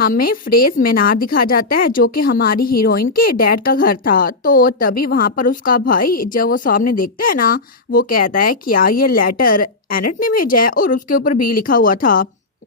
हमें phrase Maynard दिखा जाता है जो कि हमारी हीरोइन के डैड का घर था। तो तभी वहां पर उसका भाई जब वो सामने देखता है ना, वो कहता है क्या ये लेटर एनेट ने भेजा है, और उसके ऊपर भी लिखा हुआ था।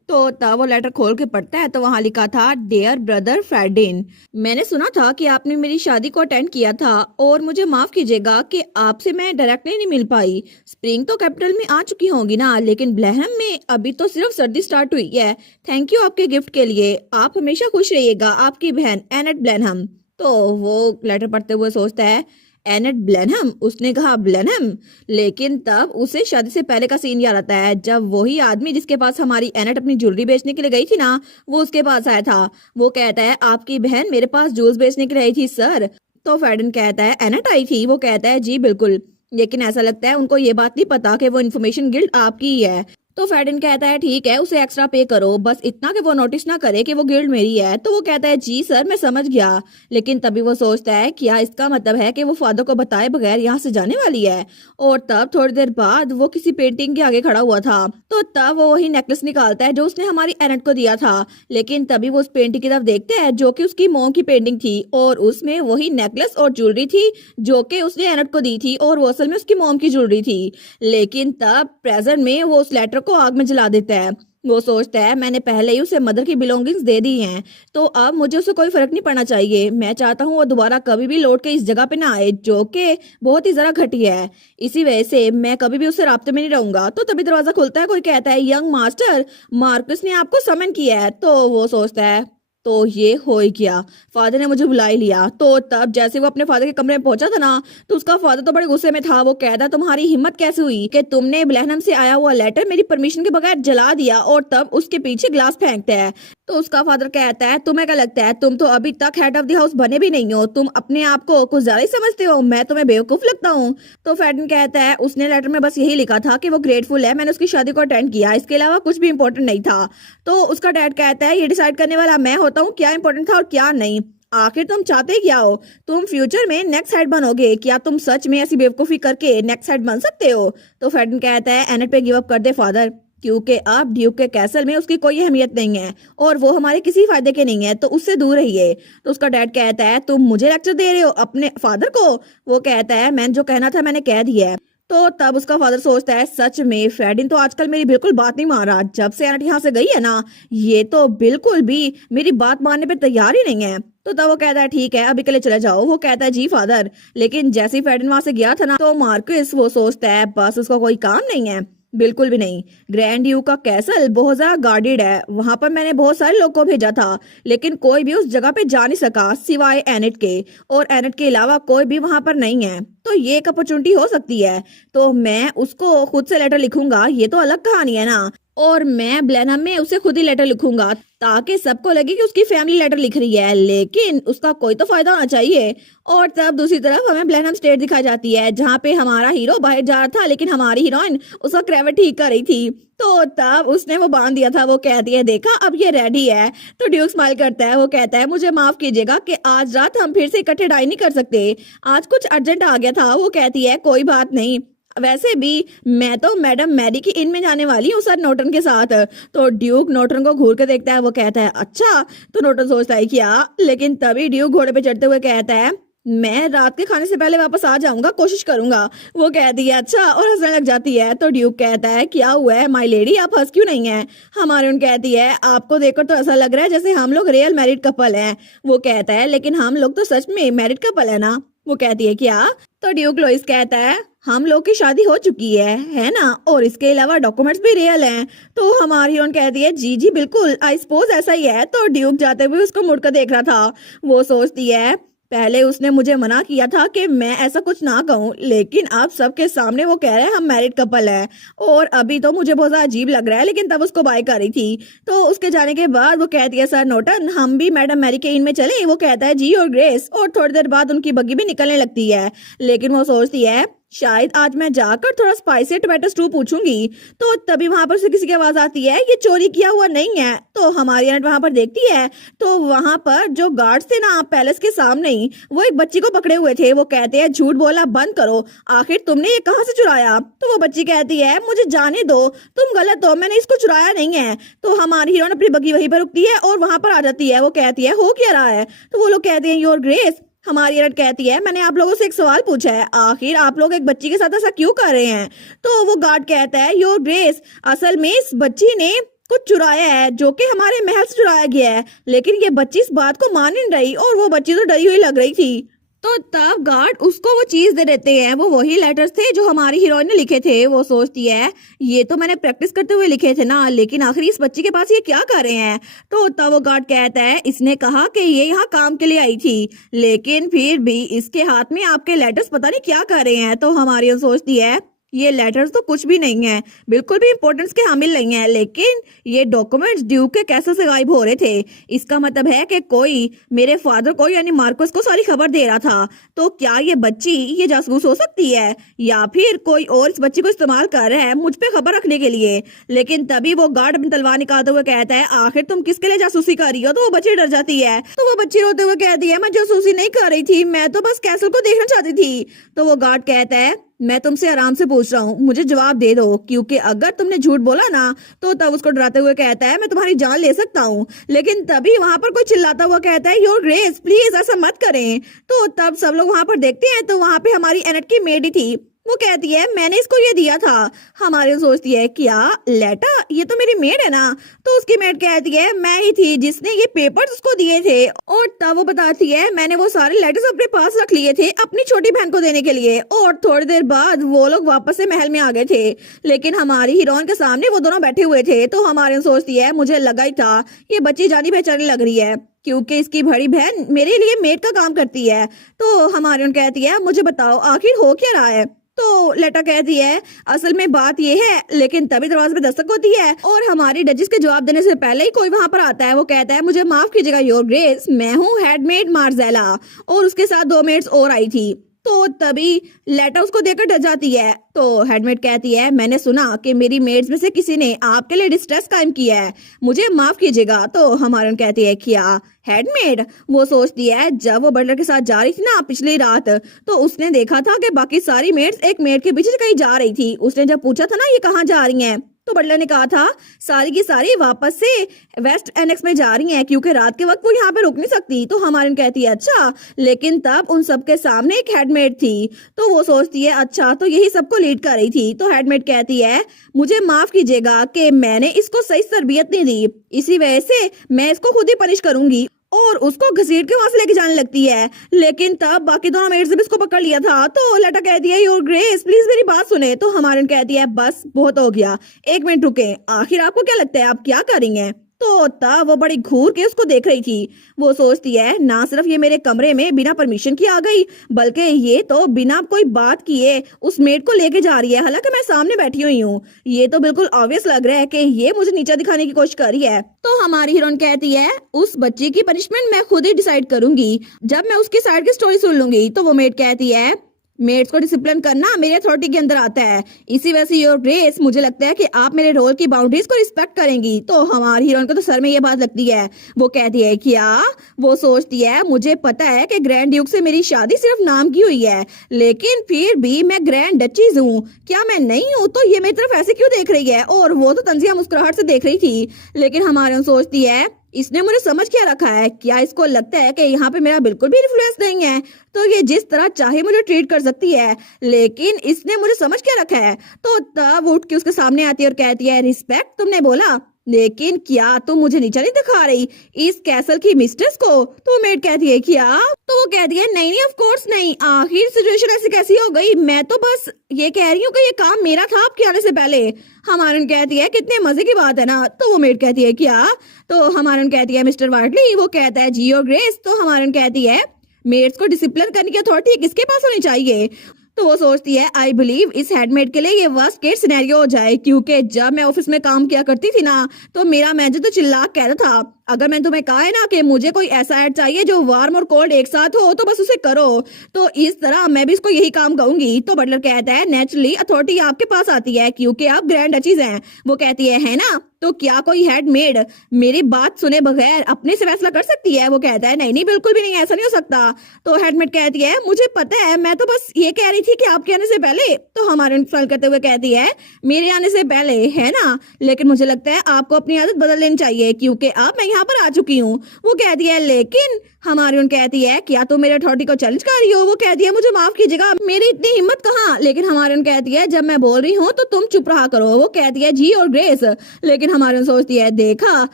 तो तब वो लेटर खोल के पढ़ता है तो वहां लिखा था डियर ब्रदर फ्रेडिन, मैंने सुना था कि आपने मेरी शादी को अटेंड किया था और मुझे माफ कीजिएगा कि आपसे मैं डायरेक्टली नहीं मिल पाई। स्प्रिंग तो कैपिटल में आ चुकी होंगी ना, लेकिन ब्लैहम में अभी तो सिर्फ सर्दी स्टार्ट हुई है। थैंक यू आपके गिफ्ट के लिए, आप हमेशा खुश रहिएगा, आपकी बहन एनेट ब्लैनहम। तो वो लेटर पढ़ते हुए सोचता है एनेट ब्लैनहम, उसने कहा ब्लैनहम। लेकिन तब उसे शादी से पहले का सीन याद आता है जब वही आदमी जिसके पास हमारी एनेट अपनी ज्वेलरी बेचने के लिए गई थी ना, वो उसके पास आया था। वो कहता है आपकी बहन मेरे पास जूस बेचने के लिए आई थी सर। तो फेडन कहता है एनेट आई थी? वो कहता है जी बिल्कुल, लेकिन ऐसा लगता है उनको ये बात नहीं पता कि वो इन्फॉर्मेशन गिल्ड आपकी ही है। तो फेडन कहता है ठीक है, उसे एक्स्ट्रा पे करो, बस इतना कि वो नोटिस ना करे कि वो गिल्ड मेरी है। तो वो कहता है जी सर मैं समझ गया। लेकिन तभी वो सोचता है क्या इसका मतलब है कि वो फादर को बताए बगैर यहाँ से जाने वाली है। और तब थोड़ी देर बाद वो किसी पेंटिंग के आगे खड़ा हुआ था। तो तब वो वही नेकलेस निकालता है जो उसने हमारी एनेट को दिया था। लेकिन तभी वो उस पेंटिंग की तरफ देखते हैं जो कि उसकी मॉम की पेंटिंग थी, और उसमें वही नेकलेस और ज्वेलरी थी जो कि उसने एनेट को दी थी, और वो असल में उसकी मॉम की ज्वेलरी थी। लेकिन तब प्रेजेंट में वो उस लेटर को आग में जला देता है। वो सोचता है मैंने पहले ही उसे मदर की बिलोंगिंग्स दे दी हैं, तो अब मुझे उसे कोई फर्क नहीं पड़ना चाहिए। मैं चाहता हूँ वो दोबारा कभी भी लौट के इस जगह पे ना आए जो कि बहुत ही जरा घटिया है। इसी वजह से मैं कभी भी उससे राब्ते में नहीं रहूंगा। तो तभी दरवाजा खुलता है, कोई कहता है यंग मास्टर मार्कस ने आपको समन किया है। तो वो सोचता है तो ये हो ही गया, फादर ने मुझे बुला ही लिया। तो तब जैसे वो अपने फादर के कमरे में पहुंचा था ना, तो उसका फादर तो बड़े गुस्से में था। वो कहता तुम्हारी हिम्मत कैसे हुई कि तुमने ब्लैनम से आया हुआ लेटर मेरी परमिशन के बगैर जला दिया, और तब उसके पीछे ग्लास फेंकता है। तो उसका फादर कहता है तुम्हें क्या लगता है, तुम तो अभी तक हेड ऑफ द हाउस बने भी नहीं हो, तुम अपने आप को कुछ ज्यादा ही समझते हो, मैं तुम्हें बेवकूफ लगता हूँ। तो फेडन कहता है उसने लेटर में बस यही लिखा था कि वो ग्रेटफुल है मैंने उसकी शादी को अटेंड किया, इसके अलावा कुछ भी इंपॉर्टेंट नहीं था। तो उसका डैड कहता है ये डिसाइड करने वाला मैं होता हूँ क्या इंपॉर्टेंट था और क्या नहीं। आखिर तुम चाहते क्या हो? तुम फ्यूचर में नेक्स्ट हेड बनोगे? क्या तुम सच में ऐसी बेवकूफी करके नेक्स्ट हेड बन सकते हो? तो फेडन कहता है एनेट पे गिव अप कर दे फादर, क्योंकि अब ड्यूक के कैसल में उसकी कोई अहमियत नहीं है और वो हमारे किसी फायदे के नहीं है, तो उससे दूर रहिए। तो उसका डैड कहता है तुम मुझे लेक्चर दे रहे हो अपने फादर को? वो कहता है मैंने जो कहना था मैंने कह दिया है। तो तब उसका फादर सोचता है सच में फ्रेडिन तो आजकल मेरी बिल्कुल बात नहीं मान रहा। जब से एनेट यहाँ से गई है ना, ये तो बिल्कुल भी मेरी बात मानने पे तैयार ही नहीं है। तो तब वो कहता है ठीक है अभी के लिए चले जाओ। वो कहता है जी फादर। लेकिन जैसे ही फ्रेडिन वहां से गया था ना, तो मार्कस वो सोचता है बस उसका कोई काम नहीं है, बिल्कुल भी नहीं। ग्रैंड ड्यूक का कैसल बहुत ज्यादा गार्डेड है, वहां पर मैंने बहुत सारे लोगों को भेजा था, लेकिन कोई भी उस जगह पे जा नहीं सका सिवाय एनेट के, और एनेट के अलावा कोई भी वहां पर नहीं है। तो ये एक अपॉर्चुनिटी हो सकती है, तो मैं उसको खुद से लेटर लिखूंगा, ये तो अलग कहानी है ना। और मैं ब्लैनहम में उसे खुद ही लेटर लिखूंगा ताकि सबको लगे कि उसकी फैमिली लेटर लिख रही है, लेकिन उसका कोई तो फायदा होना चाहिए। और तब दूसरी तरफ हमें ब्लैनहम स्टेट दिखाई जाती है जहाँ पे हमारा हीरो बाहर जा रहा था, लेकिन हमारी हीरोइन उसका क्रेविट ठीक कर रही थी। तो तब उसने वो बांध दिया था। वो कहती है देखा अब ये रेडी है। तो ड्यूक स्माइल करता है, वो कहता है मुझे माफ कीजिएगा कि आज रात हम फिर से इकट्ठे डाई नहीं कर सकते, आज कुछ अर्जेंट आ गया था। वो कहती है कोई बात नहीं, वैसे भी मैं तो मैडम मैरी की इन में जाने वाली हूँ सर नोटन के साथ। तो ड्यूक नोटन को घूर के देखता है, वो कहता है अच्छा। तो नोटन सोचता है क्या, लेकिन तभी ड्यूक घोड़े पे चढ़ते हुए कहता है मैं रात के खाने से पहले वापस आ जाऊंगा, कोशिश करूंगा। वो कहती है अच्छा, और हंसने लग जाती है। तो ड्यूक कहता है क्या हुआ है माय लेडी, आप हंस क्यों नहीं है? हमारे उन कहती है आपको देखकर तो ऐसा लग रहा है जैसे हम लोग रियल मैरिड कपल हैं। वो कहता है लेकिन हम लोग तो सच में मैरिड कपल है ना? वो कहती है क्या? तो ड्यूक लोइस कहता है हम लोग की शादी हो चुकी है ना, और इसके अलावा डॉक्यूमेंट्स भी रियल हैं। तो हमारी हीरोइन कहती है जी जी बिल्कुल, आई सपोज ऐसा ही है। तो ड्यूक जाते हुए उसको मुड़कर देख रहा था। वो सोचती है पहले उसने मुझे मना किया था कि मैं ऐसा कुछ ना कहूँ, लेकिन अब सबके सामने वो कह रहे हैं हम मैरिड कपल है, और अभी तो मुझे बहुत ज्यादा अजीब लग रहा है। लेकिन तब उसको बाय कर रही थी। तो उसके जाने के बाद वो कहती है सर नोटन हम भी मैडम मैरी के इन में चले? वो कहता है जी और ग्रेस, और थोड़ी देर बाद उनकी बग्गी भी निकलने लगती है। लेकिन वो सोचती है शायद आज मैं जाकर थोड़ा स्पाइसी टोमेटो स्टू पूछूंगी। तो तभी वहां पर से किसी की आवाज आती है, ये चोरी किया हुआ नहीं है। तो हमारी एनट वहां पर देखती है तो वहां पर जो गार्ड्स थे ना पैलेस के सामने ही, वो एक बच्ची को पकड़े हुए थे। वो कहते हैं झूठ बोलना बंद करो, आखिर तुमने ये कहाँ से चुराया। तो वो बच्ची कहती है मुझे जाने दो, तुम गलत हो, मैंने इसको चुराया नहीं है। तो हमारी हीरोइन अपनी बग्गी वहीं पर रुकती है और वहां पर आ जाती है। वो कहती है हो क्या रहा है। तो वो लोग कहते हैं योर ग्रेस। हमारी एनट कहती है मैंने आप लोगों से एक सवाल पूछा है, आखिर आप लोग एक बच्ची के साथ ऐसा क्यों कर रहे हैं। तो वो गार्ड कहता है योर ग्रेस, असल में इस बच्ची ने कुछ चुराया है जो कि हमारे महल से चुराया गया है, लेकिन ये बच्ची इस बात को मान नहीं रही और वो बच्ची तो डरी हुई लग रही थी। तो तब गार्ड उसको वो चीज दे देते हैं। वो वही लेटर्स थे जो हमारी हीरोइन ने लिखे थे। वो सोचती है ये तो मैंने प्रैक्टिस करते हुए लिखे थे ना, लेकिन आखिर इस बच्ची के पास ये क्या कर रहे हैं। तो तब वो गार्ड कहता है इसने कहा कि ये यहाँ काम के लिए आई थी, लेकिन फिर भी इसके हाथ में आपके लेटर्स पता नहीं क्या कर रहे हैं। तो हमारी हीरोइन सोचती है ये लेटर्स तो कुछ भी नहीं है, बिल्कुल भी इंपॉर्टेंस के हामिल नहीं है, लेकिन ये डॉक्यूमेंट्स ड्यूक के कैसे से गायब हो रहे थे। इसका मतलब है कि कोई मेरे फादर को यानी मार्कोस को सारी खबर दे रहा था। तो क्या ये बच्ची ये जासूस हो सकती है या फिर कोई और इस बच्ची को इस्तेमाल कर रहा है मुझ पे खबर रखने के लिए। लेकिन तभी वो गार्ड अपनी तलवार निकालते हुए कहता है आखिर तुम किसके लिए जासूसी कर रही हो। तो वो बच्ची डर जाती है। तो वो बच्ची रोते हुए कहती है मैं जासूसी नहीं कर रही थी, मैं तो बस कैसल को देखना चाहती थी। तो वो गार्ड कहता है मैं तुमसे आराम से पूछ रहा हूँ, मुझे जवाब दे दो, क्योंकि अगर तुमने झूठ बोला ना। तो तब उसको डराते हुए कहता है मैं तुम्हारी जान ले सकता हूँ। लेकिन तभी वहां पर कोई चिल्लाता हुआ कहता है योर ग्रेस प्लीज ऐसा मत करें। तो तब सब लोग वहां पर देखते हैं तो वहां पे हमारी एनट की मेड ही थी। वो कहती है मैंने इसको ये दिया था। हमारी सोचती है क्या लेटा, ये तो मेरी मेड है ना। तो उसकी मेड कहती है मैं ही थी जिसने ये पेपर्स उसको दिए थे। और तब वो बताती है मैंने वो सारे लेटर्स अपने पास रख लिए थे अपनी छोटी बहन को देने के लिए। और थोड़ी देर बाद वो लोग वापस से महल में आ गए थे, लेकिन हमारी हीरोइन के सामने वो दोनों बैठे हुए थे। तो हमारी सोचती है मुझे लगा ही था ये बच्ची जानी पहचानी लग रही है, क्योंकि इसकी बड़ी बहन मेरे लिए मेड का काम करती है। तो हमारी कहती है मुझे बताओ आखिर हो क्या रहा है। तो लेटा कहती है असल में बात ये है, लेकिन तभी दरवाजे पे दस्तक होती है और हमारी डचिस के जवाब देने से पहले ही कोई वहां पर आता है। वो कहता है मुझे माफ कीजिएगा योर ग्रेस, मैं हूँ हेडमेड मार्जेला और उसके साथ 2 मेड्स और आई थी। तो तभी लेटा उसको देखकर डर जाती है। तो हेडमेड कहती है मैंने सुना कि मेरी मेड्स में से किसी ने आपके लिए डिस्ट्रेस कायम किया है, मुझे माफ कीजिएगा। तो हमारी कहती है क्या हेडमेड। वो सोचती है जब वो बटलर के साथ जा रही थी ना पिछली रात, तो उसने देखा था कि बाकी सारी मेड्स एक मेड के पीछे कहीं जा रही थी। उसने जब पूछा था ना ये कहाँ जा रही हैं, तो बटलर ने कहा था सारी की सारी वापस से वेस्ट एनेक्स में जा रही हैं, क्योंकि रात के वक्त वो यहाँ पे रुक नहीं सकती। तो हमारी कहती है अच्छा, लेकिन तब उन सबके सामने एक हेडमेड थी। तो वो सोचती है अच्छा तो यही सबको लीड कर रही थी। तो हेडमेड कहती है मुझे माफ कीजिएगा कि मैंने इसको सही तरबियत नहीं दी, इसी वजह से मैं इसको खुद ही पनिश करूंगी। और उसको घसीट के वहां से लेके जाने लगती है, लेकिन तब बाकी दोनों मेड से भी इसको पकड़ लिया था। तो लेटा कहती है योर ग्रेस प्लीज मेरी बात सुने। तो हमारी कहती है बस बहुत हो गया, 1 मिनट रुके, आखिर आपको क्या लगता है आप क्या करेंगे। तो तब वो बड़ी घूर के उसको देख रही थी। वो सोचती है ना सिर्फ ये मेरे कमरे में बिना परमिशन की आ गई, बल्कि ये तो बिना कोई बात किए उस मेड को लेके जा रही है, हालांकि मैं सामने बैठी हुई हूँ। ये तो बिल्कुल ऑब्वियस लग रहा है कि ये मुझे नीचा दिखाने की कोशिश कर रही है। तो हमारी हीरोइन कहती है उस बच्चे की पनिशमेंट मैं खुद ही डिसाइड करूंगी जब मैं उसकी साइड की स्टोरी सुन लूंगी। तो वो मेड कहती है मेड्स को डिसिप्लिन करना मेरे अथॉरिटी के अंदर आता है, इसी वजह से योर ग्रेस मुझे लगता है कि आप मेरे रोल की बाउंड्रीज को रिस्पेक्ट करेंगी। तो हमारी हीरोइन को तो सर में ये बात लगती है। वो कहती है क्या। वो सोचती है मुझे पता है कि ग्रैंड ड्यूक से मेरी शादी सिर्फ नाम की हुई है, लेकिन फिर भी मैं ग्रैंड डचीज हूँ, क्या मैं नहीं हूँ। तो ये मेरी तरफ ऐसे क्यों देख रही है। और वो तो तंजिया मुस्कुराहट से देख रही थी, लेकिन हमारी सोचती है इसने मुझे समझ क्या रखा है, क्या इसको लगता है कि यहाँ पे मेरा बिल्कुल भी इन्फ्लुएंस नहीं है, तो ये जिस तरह चाहे मुझे ट्रीट कर सकती है, लेकिन इसने मुझे समझ क्या रखा है। तो तब उठ के उसके सामने आती है और कहती है रिस्पेक्ट तुमने बोला, लेकिन क्या तुम मुझे नीचा नहीं दिखा रही इस कैसल की मिस्ट्रेस को। तो मेड कहती है क्या। तो वो कहती है नहीं ऑफ कोर्स नहीं, आखिर सिचुएशन ऐसी कैसी हो गई, मैं तो बस ये कह रही हूँ कि ये काम मेरा था आपके आने से पहले। हमारन कहती है कितने मजे की बात है ना। तो वो मेड कहती है क्या। तो हमारन कहती है मिस्टर वार्टली। वो कहता है जी योर ग्रेस। तो हमारन कहती है मेड्स को डिसिप्लिन करने की अथॉरिटी किसके पास होनी चाहिए। तो वो सोचती है आई बिलीव इस हेडमेड के लिए ये वर्स्ट केस सिनेरियो हो जाए, क्योंकि जब मैं ऑफिस में काम किया करती थी ना, तो मेरा मैनेजर तो चिल्ला कहता था अगर मैंने तुम्हें कहा है ना कि मुझे कोई ऐसा ऐड चाहिए जो वार्म और कोल्ड एक साथ हो तो बस उसे करो। तो इस तरह मैं भी इसको यही काम कहूंगी। तो बटलर कहता है नेचुरली अथॉरिटी आपके पास आती है क्योंकि आप ग्रैंड डचीज हैं। वो कहती है ना? तो क्या कोई हेडमेड मेरी बात सुने बगैर अपने से फैसला कर सकती है? वो कहता है नहीं नहीं बिल्कुल भी नहीं, ऐसा नहीं हो सकता। तो हेडमेड कहती है मुझे पता है, मैं तो बस ये कह रही थी कि आपके आने से पहले। तो हमारे इंसान करते हुए कहती है मेरे आने से पहले, है ना? लेकिन मुझे लगता है आपको अपनी आदत बदल लेनी चाहिए क्योंकि अब मैं यहाँ पर आ चुकी हूँ। वो कहती है लेकिन हमारी उन कहती है क्या तुम मेरे अथॉरिटी को चैलेंज कर रही हो? वो कहती है मुझे माफ कीजिएगा, मेरी इतनी हिम्मत कहाँ। लेकिन हमारी उन कहती है जब मैं बोल रही हूँ तो तुम चुप रहा करो। वो कहती है जी और ग्रेस। लेकिन हमारी उन सोचती है देखा,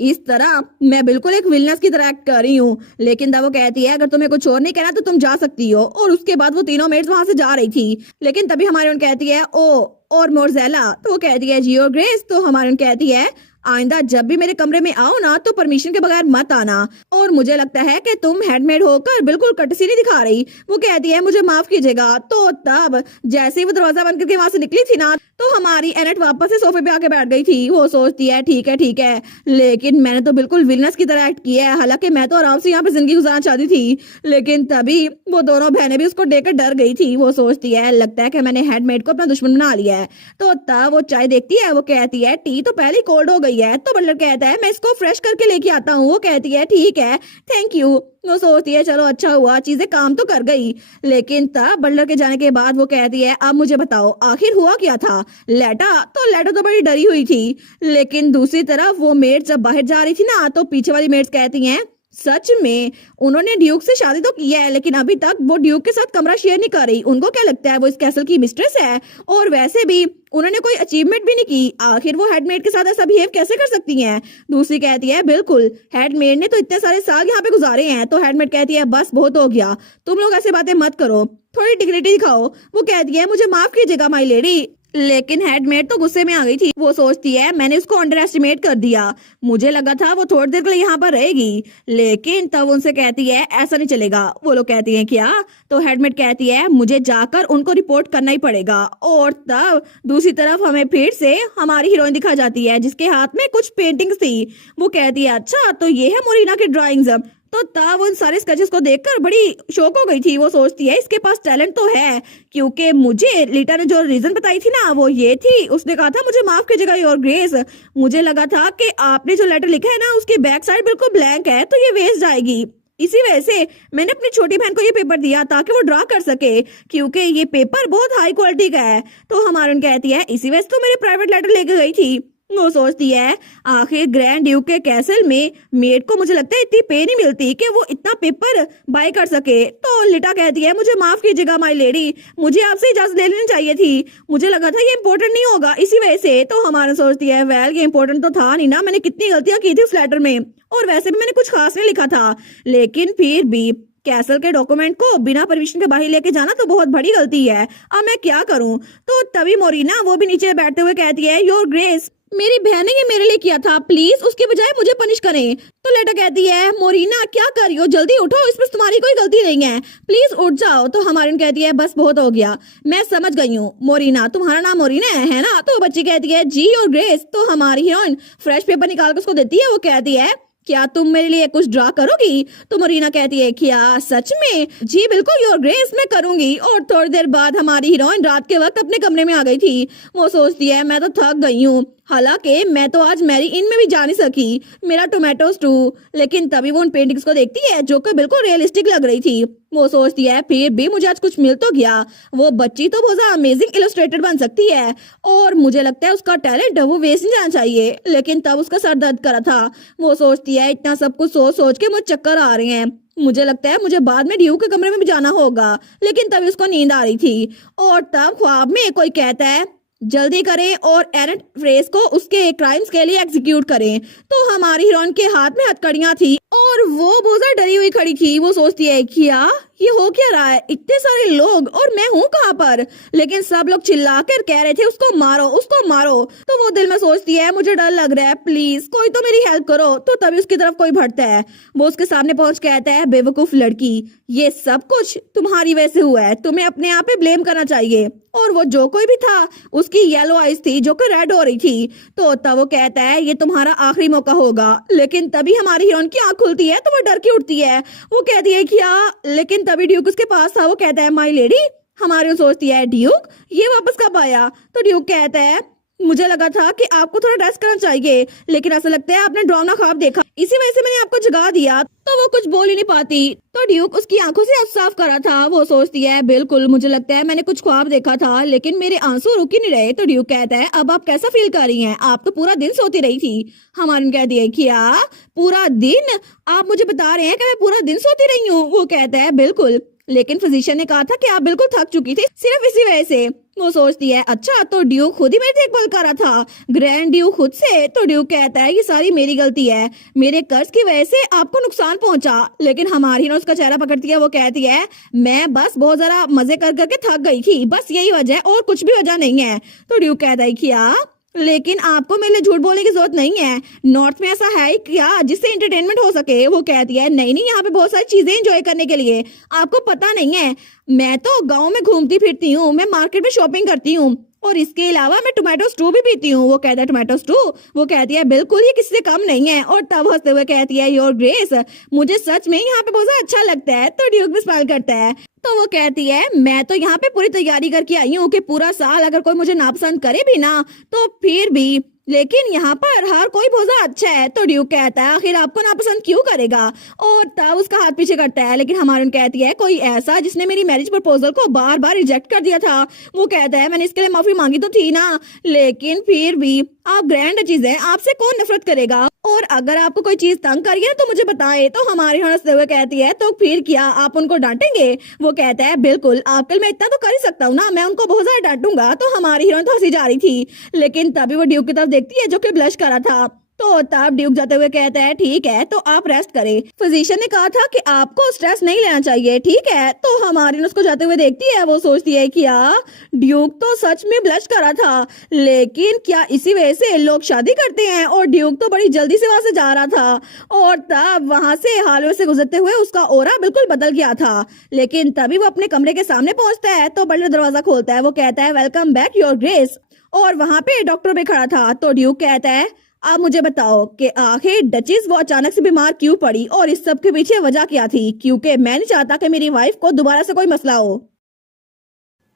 इस तरह मैं बिल्कुल एक विलनेस की तरह एक्ट कर रही हूँ। लेकिन तब वो कहती है अगर तुम्हें कुछ और नहीं कहना तो तुम जा सकती हो। और उसके बाद वो तीनों मेट्स वहां से जा रही थी। लेकिन तभी हमारी उन कहती है ओ और मोरजेला। तो वो कहती है जी और ग्रेस। तो हमारी उन कहती है आइंदा जब भी मेरे कमरे में आओ ना तो परमिशन के बगैर मत आना। और मुझे लगता है कि तुम हेडमेड होकर बिल्कुल कटसी नहीं दिखा रही। वो कहती है मुझे माफ कीजिएगा। तो तब जैसे ही वो दरवाजा बंद करके वहां से निकली थी ना तो हमारी एनेट वापस से सोफे पे आके बैठ गई थी। वो सोचती है ठीक है, लेकिन मैंने तो बिल्कुल विलनेस की तरह एक्ट किया है। हालांकि मैं तो आराम से यहाँ पे जिंदगी गुजारना चाहती थी। लेकिन तभी वो दोनों बहनें भी उसको देखकर डर गई थी। वो सोचती है लगता है कि मैंने हेडमेड को अपना दुश्मन बना लिया है। तो तब वो चाय देखती है। वो कहती है टी तो पहले कोल्ड हो गई है। तो बटलर कहता है मैं इसको फ्रेश करके लेके आता हूँ। वो कहती है ठीक है, थैंक यू। वो सोचती है चलो अच्छा हुआ, चीजें काम तो कर गई। लेकिन तब बटलर के जाने के बाद वो कहती है अब मुझे बताओ आखिर हुआ क्या था? लेटा तो बड़ी डरी हुई थी। लेकिन दूसरी तरफ वो मेड जब बाहर जा रही थी ना तो पीछे वाली मेड्स कहती हैं सच में उन्होंने ड्यूक से शादी तो की है लेकिन अभी तक वो ड्यूक के साथ कमरा शेयर नहीं कर रही। उनको क्या लगता है वो इस कैसल की मिस्ट्रेस है? और वैसे भी उन्होंने कोई अचीवमेंट भी नहीं की। आखिर वो हेडमेड के साथ ऐसा बिहेव कैसे कर सकती हैं? दूसरी कहती है बिल्कुल, हेडमेड ने तो इतने सारे साल यहाँ पे गुजारे हैं। तो हेडमेड कहती है बस बहुत हो गया, तुम लोग ऐसे बातें मत करो, थोड़ी डिग्निटी दिखाओ। वो कहती है मुझे माफ कीजिएगा माई लेडी। लेकिन हेडमेड तो गुस्से में आ गई थी। वो सोचती है मैंने उसको अंडर एस्टिमेट कर दिया, मुझे लगा था वो थोड़ी देर के लिए यहाँ पर रहेगी। लेकिन तब उनसे कहती है ऐसा नहीं चलेगा। वो लोग कहती हैं क्या? तो हेडमेड कहती है मुझे जाकर उनको रिपोर्ट करना ही पड़ेगा। और तब दूसरी तरफ हमें फिर से हमारी हीरोइन दिखा जाती है जिसके हाथ में कुछ पेंटिंग्स थी। वो कहती है अच्छा तो ये है मोरिना की ड्राइंग्स। तो तब उन सारे स्केचेस को देखकर बड़ी शौक हो गई थी। वो सोचती है इसके पास टैलेंट तो है क्योंकि मुझे लीटा ने जो रीजन बताई थी ना वो ये थी, उसने कहा था मुझे माफ कीजिएगा योर ग्रेस, मुझे लगा था कि आपने जो लेटर लिखा है ना उसकी बैक साइड बिल्कुल ब्लैंक है तो ये वेस्ट जाएगी। इसी वजह से मैंने अपनी छोटी बहन को ये पेपर दिया ताकि वो ड्रा कर सके क्योंकि ये पेपर बहुत हाई क्वालिटी का है। तो हमारी कहती है इसी वजह से तो मेरे प्राइवेट लेटर लेके गई थी। वो सोचती है आखिर ग्रैंड ड्यूक के कैसल में मेड को मुझे लगता है इतनी पे नहीं मिलती कि वो इतना पेपर बाय कर सके। तो लिटा कहती है मुझे माफ कीजिएगा माय लेडी, मुझे आपसे इजाजत ले लेनी चाहिए थी, मुझे लगा था ये इम्पोर्टेंट नहीं होगा इसी वजह से। तो हमारा सोचती है वेल ये इम्पोर्टेंट तो था नहीं ना, मैंने कितनी गलतियां की थी उस लेटर में और वैसे भी मैंने कुछ खास नहीं लिखा था। लेकिन फिर भी कैसल के डॉक्यूमेंट को बिना परमिशन के बाहर लेके जाना तो बहुत बड़ी गलती है, अब मैं क्या करूं? तो तभी मोरिना वो भी नीचे बैठते हुए कहती है योर ग्रेस मेरी बहन ने ये मेरे लिए किया था, प्लीज उसके बजाय मुझे पनिश करें। तो लेटा कहती है मोरिना क्या कर रही हो, जल्दी उठो, इसमें तुम्हारी कोई गलती नहीं है, प्लीज उठ जाओ। तो हमारी कहती है बस बहुत हो गया, मैं समझ गई हूँ मोरिना, तुम्हारा नाम मोरिना है ना? तो बच्ची कहती है जी और ग्रेस। तो हमारी हीरोइन फ्रेश पेपर निकाल कर उसको देती है। वो कहती है क्या तुम मेरे लिए कुछ ड्रा करोगी? तो मोरिना कहती है क्या सच में? जी बिल्कुल योर ग्रेस मैं करूंगी। और थोड़ी देर बाद हमारी हीरोइन रात के वक्त अपने कमरे में आ गई थी। वो सोचती है मैं तो थक गई हूँ, हालांकि मैं तो आज मैरी इन में भी जा नहीं सकी, मेरा टोमेटो स्टू। लेकिन तभी वो उन पेंटिंग्स को देखती है जो कि बिल्कुल रियलिस्टिक लग रही थी। वो सोचती है फिर भी मुझे आज कुछ मिल तो गया, वो बच्ची तो बहुत अमेजिंग इलस्ट्रेटेड बन सकती है और मुझे लगता है उसका टैलेंट वो वेस्ट नहीं जाना चाहिए। लेकिन तब उसका सर दर्द करा था। वो सोचती है इतना सब कुछ सोच सोच के मुझे चक्कर आ रहे हैं, मुझे लगता है मुझे बाद में ड्यू के कमरे में भी जाना होगा। लेकिन तभी उसको नींद आ रही थी और तब ख्वाब में कोई कहता है जल्दी करें और एरेंट फ्रेस को उसके क्राइम्स के लिए एग्जीक्यूट करें। तो हमारी हीरोइन के हाथ में हथकड़ियां थी और वो बहुत डरी हुई खड़ी थी। वो सोचती है क्या ये हो क्या रहा है, इतने सारे लोग और मैं हूँ कहाँ पर। लेकिन सब लोग चिल्लाकर कह रहे थे उसको मारो उसको मारो। तो वो दिल में सोचती है मुझे डर लग रहा है, प्लीज कोई तो मेरी हेल्प करो। तो तभी उसकी तरफ कोई बढ़ता है, वो उसके सामने पहुंच कहता है बेवकूफ लड़की, ये सब कुछ तुम्हारी वजह से हुआ है, तुम्हें अपने आप पे ब्लेम करना चाहिए। और वो जो कोई भी था उसकी येलो आइज थी जो कि रेड हो रही थी। तो तब वो कहता है ये तुम्हारा आखिरी मौका होगा। लेकिन तभी हमारी हीरोइन की आंख खुलती है तो वो डर के उठती है, वो कहती है क्या। लेकिन तभी ड्यूक उसके पास था, वो कहता है माय लेडी। हमारी सोचती है ड्यूक ये वापस कब आया। तो ड्यूक कहता है मुझे लगा था कि आपको थोड़ा रेस्ट करना चाहिए, लेकिन ऐसा लगता है आपने डरावना ख्वाब देखा, इसी वजह से मैंने आपको जगा दिया। तो वो कुछ बोल ही नहीं पाती। तो ड्यूक उसकी आंखों से साफ कर रहा था, वो सोचती है बिल्कुल मुझे लगता है मैंने कुछ ख्वाब देखा था, लेकिन मेरे आंसू रुक ही नहीं रहे। तो ड्यूक कहता है अब आप कैसा फील कर रही हैं, आप तो पूरा दिन सोती रही थी। हमारी कहती है क्या पूरा दिन, आप मुझे बता रहे हैं कि मैं पूरा दिन सोती रही हूँ। वो कहता है बिल्कुल, लेकिन फिजिशियन ने कहा था कि आप बिल्कुल थक चुकी थी सिर्फ इसी वजह से। वो सोचती है अच्छा तो ड्यूक खुद ही मेरी देखभाल कर रहा था, ग्रैंड ड्यूक खुद से। तो ड्यूक कहता है ये सारी मेरी गलती है, मेरे कर्ज की वजह से आपको नुकसान पहुंचा। लेकिन हमारी ना उसका चेहरा पकड़ती है, वो कहती है मैं बस बहुत जरा मजे कर करके थक गई थी, बस यही वजह है और कुछ भी वजह नहीं है। तो ड्यूक कहता है क्या, लेकिन आपको मेरे लिए झूठ बोलने की जरूरत नहीं है, नॉर्थ में ऐसा है क्या जिससे एंटरटेनमेंट हो सके। वो कहती है नहीं नहीं यहाँ पे बहुत सारी चीजें एंजॉय करने के लिए, आपको पता नहीं है मैं तो गांव में घूमती फिरती हूँ, मैं मार्केट में शॉपिंग करती हूँ और इसके अलावा मैं टोमेटो स्टू भी पीती हूँ। वो कहता है टोमेटो स्टू। वो कहती है बिल्कुल ये किसी से कम नहीं है। और तब हंसते हुए कहती है योर ग्रेस मुझे सच में यहाँ पे बहुत अच्छा लगता है। तो ड्यूक भी स्माइल करता है। तो वो कहती है मैं तो यहाँ पे पूरी तैयारी करके आई हूँ कि पूरा साल अगर कोई मुझे नापसंद करे भी ना तो फिर भी, लेकिन यहाँ पर हर कोई बहुत अच्छा है। तो ड्यूक कहता है आखिर आपको नापसंद क्यों करेगा। और तब उसका हाथ पीछे करता है, लेकिन हमारी कहती है कोई ऐसा जिसने मेरी मैरिज प्रपोजल को बार बार रिजेक्ट कर दिया था। वो कहता है मैंने इसके लिए माफी मांगी तो थी ना, लेकिन फिर भी आप ग्रैंड चीज है, आपसे कौन नफरत करेगा। और अगर आपको कोई चीज तंग करी है तो मुझे बताए। तो हमारी हंसते हुए कहती है तो फिर क्या आप उनको डांटेंगे। वो कहता है बिल्कुल आजकल मैं इतना तो कर ही सकता हूँ ना, मैं उनको बहुत ज्यादा डांटूंगा। तो हमारी हीरोइन तो हंसी जा रही थी, लेकिन तभी वो ड्यूक की तरफ देखती है जो कि ब्लश कर रहा था। तो तब ड्यूक जाते हुए कहता है ठीक है तो आप रेस्ट करें, फिजिशियन ने कहा था कि आपको स्ट्रेस नहीं लेना चाहिए, ठीक है। तो हमारी उसको जाते हुए देखती है, वो सोचती है क्या ड्यूक तो सच में ब्लश कर रहा था, लेकिन क्या इसी वजह से लोग शादी करते हैं। और ड्यूक तो बड़ी जल्दी से वहां से जा रहा था और तब वहां से हालवे से गुजरते हुए उसका ओरा बिल्कुल बदल गया था। लेकिन तभी वो अपने कमरे के सामने पहुंचता है तो बटलर दरवाजा खोलता है, वो कहता है वेलकम बैक योर ग्रेस। और वहां पे डॉक्टर भी खड़ा था। तो ड्यूक कहता है आप मुझे बताओ कि आखिर डचेस वो अचानक से बीमार क्यों पड़ी और इस सब के पीछे वजह क्या थी, क्योंकि मैं नहीं चाहता कि मेरी वाइफ को दोबारा से कोई मसला हो।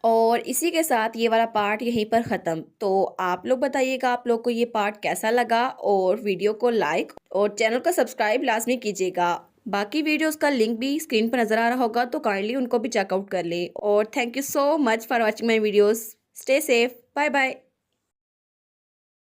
और इसी के साथ ये वाला पार्ट यहीं पर ख़त्म। तो आप लोग बताइएगा आप लोग को ये पार्ट कैसा लगा, और वीडियो को लाइक और चैनल को सब्सक्राइब लाजमी कीजिएगा। बाकी वीडियोस का लिंक भी स्क्रीन पर नज़र आ रहा होगा, तो काइंडली उनको भी चेकआउट कर लें। और thank you so much for watching my videos. Stay safe, bye bye.